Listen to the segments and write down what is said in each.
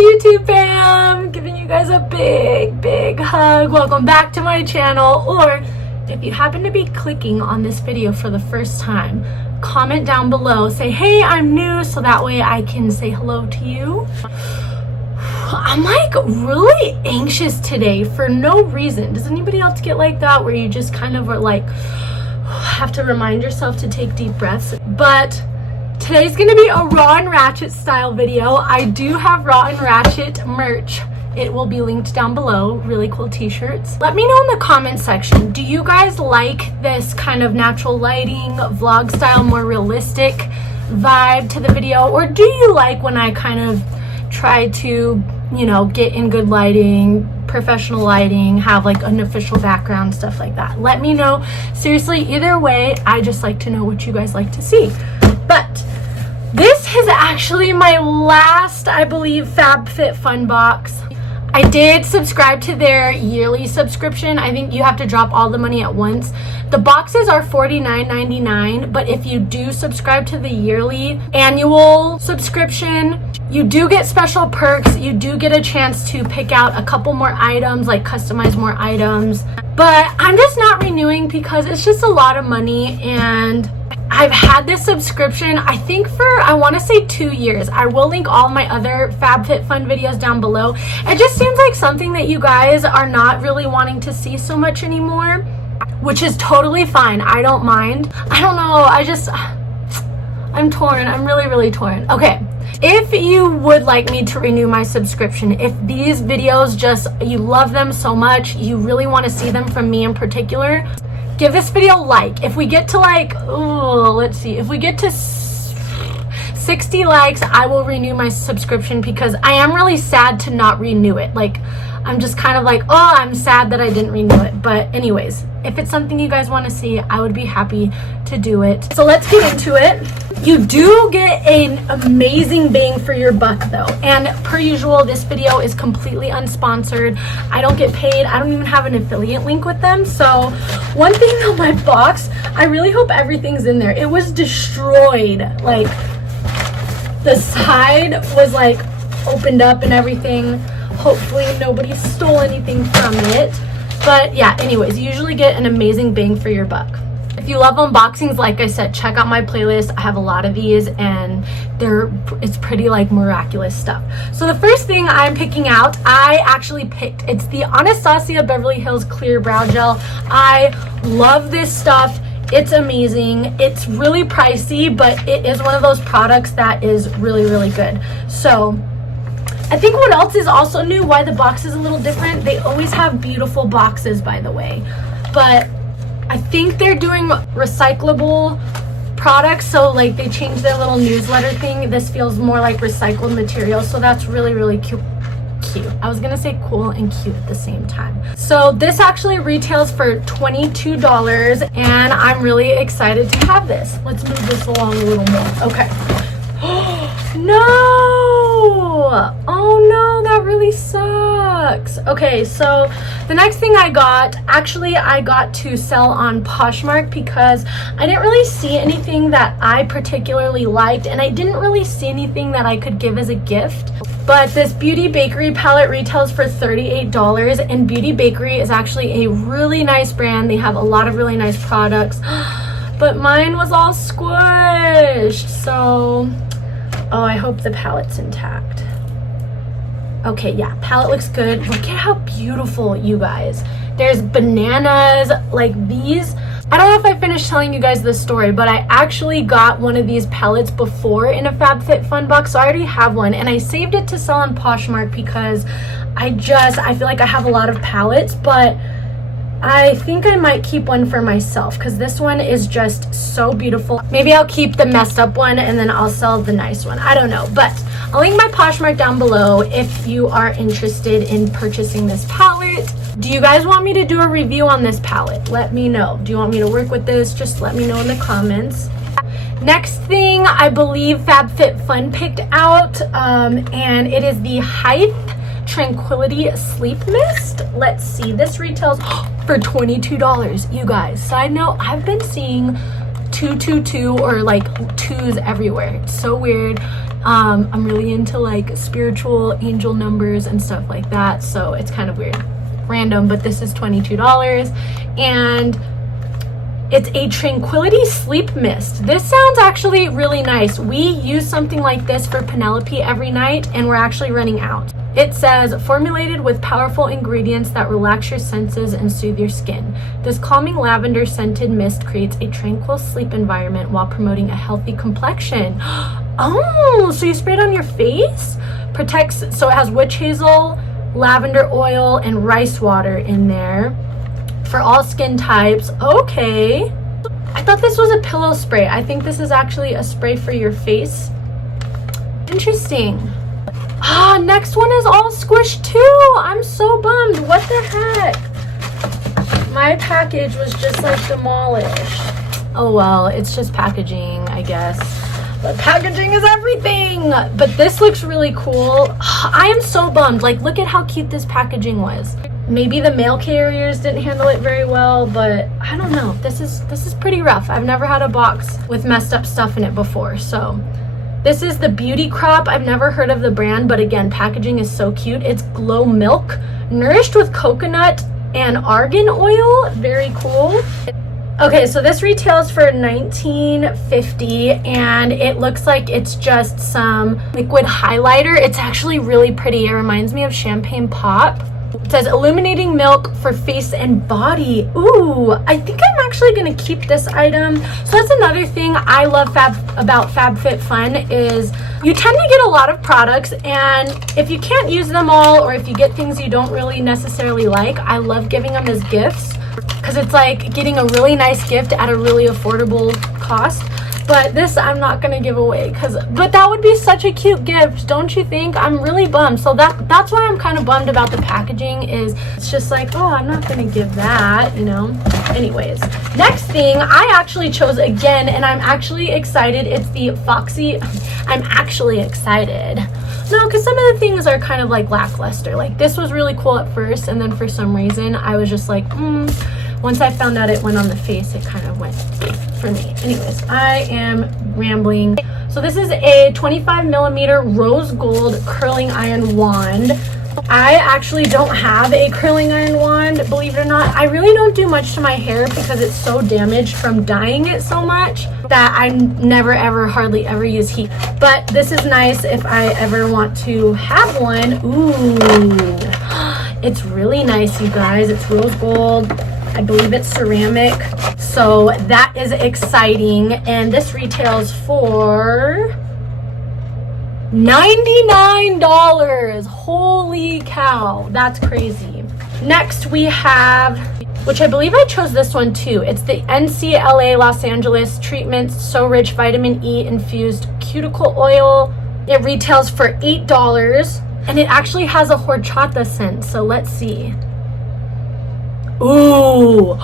YouTube fam, giving you guys a big hug. Welcome back to my channel, or if you happen to be clicking on this video for the first time, comment down below, say hey, I'm new, so that way I can say hello to you. I'm like really anxious today for no reason. Does anybody else get like that, where you just kind of are like have to remind yourself to take deep breaths? But today's gonna be a Raw and Ratchet style video. I do have Raw and Ratchet merch. It will be linked down below. Really cool t-shirts. Let me know in the comment section, do you guys like this kind of natural lighting, vlog style, more realistic vibe to the video? Or do you like when I kind of try to, you know, get in good lighting, professional lighting, have like an official background, stuff like that? Let me know. Seriously, either way, I just like to know what you guys like to see. But this is actually my last, I believe, Fabfitfun box. I did subscribe to their yearly subscription. I think you have to drop all the money at once. The boxes are $49.99, but if you do subscribe to the yearly annual subscription, you do get special perks. You do get a chance to pick out a couple more items, like customize more items. But I'm just not renewing because it's just a lot of money, and I've had this subscription, I think for, I want to say 2 years. I will link all my other Fabfitfun videos down below. It just seems like something that you guys are not really wanting to see so much anymore, which is totally fine. I don't mind. I don't know. I'm torn. I'm really torn. Okay. If you would like me to renew my subscription, if these videos just, you love them so much, you really want to see them from me in particular, give this video a like. If we get to like, let's see, if we get to 60 likes, I will renew my subscription, because I am really sad to not renew it. Like, I'm just kind of like, oh, I'm sad that I didn't renew it. But anyways, if it's something you guys want to see, I would be happy to do it. So let's get into it. You do get an amazing bang for your buck though. And per usual, this video is completely unsponsored. I don't get paid. I don't even have an affiliate link with them. So one thing on my box, I really hope everything's in there. It was destroyed. Like, the side was like opened up and everything. Hopefully nobody stole anything from it. But yeah, anyways, you usually get an amazing bang for your buck. If you love unboxings, like I said, check out my playlist. I have a lot of these, and it's pretty like miraculous stuff. So the first thing I'm picking out, I actually picked, it's the Anastasia Beverly Hills Clear Brow Gel. I love this stuff. It's amazing. It's really pricey, but it is one of those products that is really good. So I think what else is also new, why the box is a little different, they always have beautiful boxes, by the way, but I think they're doing recyclable products, so like they changed their little newsletter thing. This feels more like recycled material, so that's really cute. I was gonna say cool and cute at the same time. So this actually retails for $22, and I'm really excited to have this. Let's move this along a little more. Okay. No! Oh no, that really sucks. Okay, so the next thing I got, actually I got to sell on Poshmark because I didn't really see anything that I particularly liked, and I didn't really see anything that I could give as a gift. But this Beauty Bakery palette retails for $38, and Beauty Bakery is actually a really nice brand. They have a lot of really nice products, but mine was all squished, so oh, I hope the palette's intact. Okay, yeah, palette looks good. Look at how beautiful, you guys. There's bananas like these. I don't know if I finished telling you guys this story, but I actually got one of these palettes before in a Fabfitfun box, so I already have one, and I saved it to sell on Poshmark because I feel like I have a lot of palettes, but I think I might keep one for myself because this one is just so beautiful. Maybe I'll keep the messed up one and then I'll sell the nice one. I don't know, but I'll link my Poshmark down below if you are interested in purchasing this palette. Do you guys want me to do a review on this palette? Let me know. Do you want me to work with this? Just let me know in the comments. Next thing, I believe Fabfitfun picked out, and it is the Height Tranquility Sleep Mist. Let's see, this retails for $22, you guys. Side note, I've been seeing 222 or like twos everywhere. It's so weird. I'm really into like spiritual angel numbers and stuff like that, so it's kind of weird, random, but this is $22. And it's a Tranquility sleep mist. This sounds actually really nice. We use something like this for Penelope every night, and we're actually running out. It says, formulated with powerful ingredients that relax your senses and soothe your skin. This calming lavender scented mist creates a tranquil sleep environment while promoting a healthy complexion. Oh, so you spray it on your face? Protects, so it has witch hazel, lavender oil, and rice water in there for all skin types. Okay. I thought this was a pillow spray. I think this is actually a spray for your face. Interesting. Next one is all squished too. I'm so bummed. What the heck? My package was just like demolished. Oh well, it's just packaging, I guess. But packaging is everything. But this looks really cool. I am so bummed. Like, look at how cute this packaging was. Maybe the mail carriers didn't handle it very well, but I don't know. This is pretty rough. I've never had a box with messed up stuff in it before. So this is the Beauty Crop. I've never heard of the brand, but again, packaging is so cute. It's Glow Milk, nourished with coconut and argan oil. Very cool. Okay, so this retails for $19.50, and it looks like it's just some liquid highlighter. It's actually really pretty. It reminds me of Champagne Pop. It says illuminating milk for face and body. Ooh, I think I'm actually gonna keep this item. So that's another thing I love about Fabfitfun is you tend to get a lot of products, and if you can't use them all, or if you get things you don't really necessarily like, I love giving them as gifts because it's like getting a really nice gift at a really affordable cost. But this I'm not gonna give away but that would be such a cute gift, don't you think? I'm really bummed. So that's why I'm kind of bummed about the packaging, is it's just like, oh, I'm not gonna give that, you know. Anyways, next thing I actually chose again, and I'm actually excited. It's the Foxy. I'm actually excited. No, because some of the things are kind of like lackluster. Like this was really cool at first, and then for some reason I was just like, once I found out it went on the face, it kind of went for me. Anyways, I am rambling. So this is a 25mm rose gold curling iron wand. I actually don't have a curling iron wand, believe it or not. I really don't do much to my hair because it's so damaged from dyeing it so much that I never ever, hardly ever use heat. But this is nice if I ever want to have one. Ooh, it's really nice, you guys. It's rose gold. I believe it's ceramic, so that is exciting. And this retails for $99. Holy cow, that's crazy. Next we have, which I believe I chose this one too. It's the NCLA Los Angeles Treatments So Rich Vitamin E Infused Cuticle Oil. It retails for $8, and it actually has a horchata scent, so let's see. Ooh,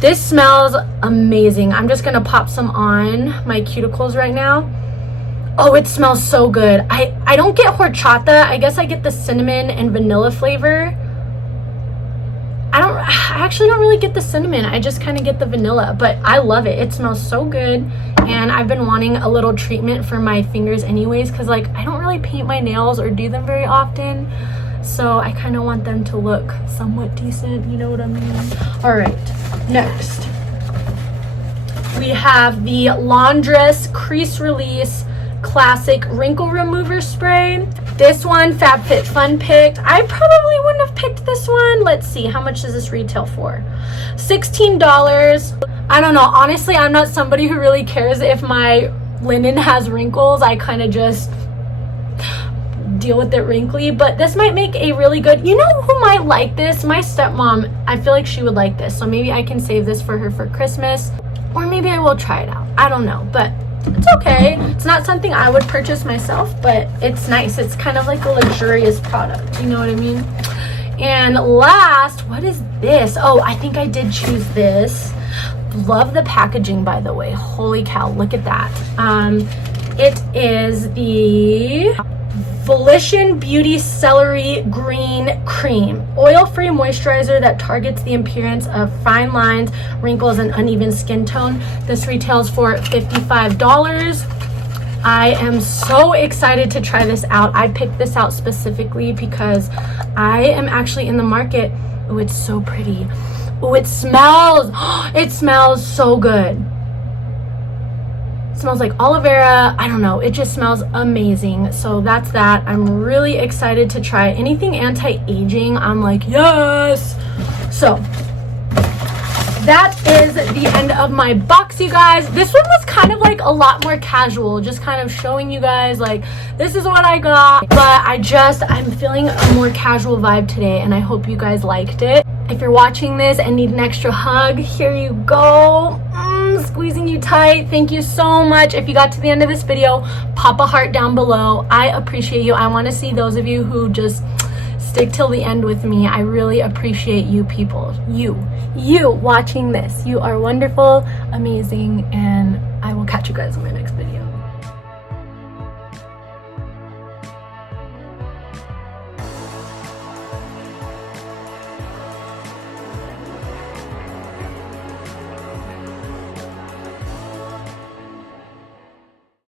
this smells amazing. I'm just gonna pop some on my cuticles right now. Oh, it smells so good. I don't get horchata. I guess I get the cinnamon and vanilla flavor. I actually don't really get the cinnamon. I just kind of get the vanilla, but I love it. It smells so good. And I've been wanting a little treatment for my fingers anyways, because like I don't really paint my nails or do them very often. So I kind of want them to look somewhat decent, you know what I mean? All right, next we have the Laundress Crease Release Classic Wrinkle Remover Spray. This one Fabfitfun picked. I probably wouldn't have picked this one. Let's see, how much does this retail for? $16. I don't know, honestly, I'm not somebody who really cares if my linen has wrinkles. I kind of just deal with it wrinkly, but this might make a really good, you know who might like this? My stepmom. I feel like she would like this, so maybe I can save this for her for Christmas, or maybe I will try it out. I don't know, but it's okay. It's not something I would purchase myself, but it's nice. It's kind of like a luxurious product, you know what I mean? And last, what is this? Oh, I think I did choose this. Love the packaging, by the way. Holy cow, look at that. It is the Volition Beauty Celery Green Cream, oil-free moisturizer that targets the appearance of fine lines, wrinkles, and uneven skin tone. This retails for $55. I am so excited to try this out. I picked this out specifically because I am actually in the market. Oh, it's so pretty. Oh, it smells so good. It smells like aloe vera. I don't know, it just smells amazing. So that's that. I'm really excited to try anything anti-aging. I'm like, yes. So that is the end of my box, you guys. This one was kind of like a lot more casual, just kind of showing you guys like this is what I got. But I'm feeling a more casual vibe today, and I hope you guys liked it. If you're watching this and need an extra hug, here you go. Squeezing you tight. Thank you so much. If you got to the end of this video, pop a heart down below. I appreciate you. I want to see those of you who just stick till the end with me. I really appreciate you people. You watching this. You are wonderful, amazing, and I will catch you guys in my next video.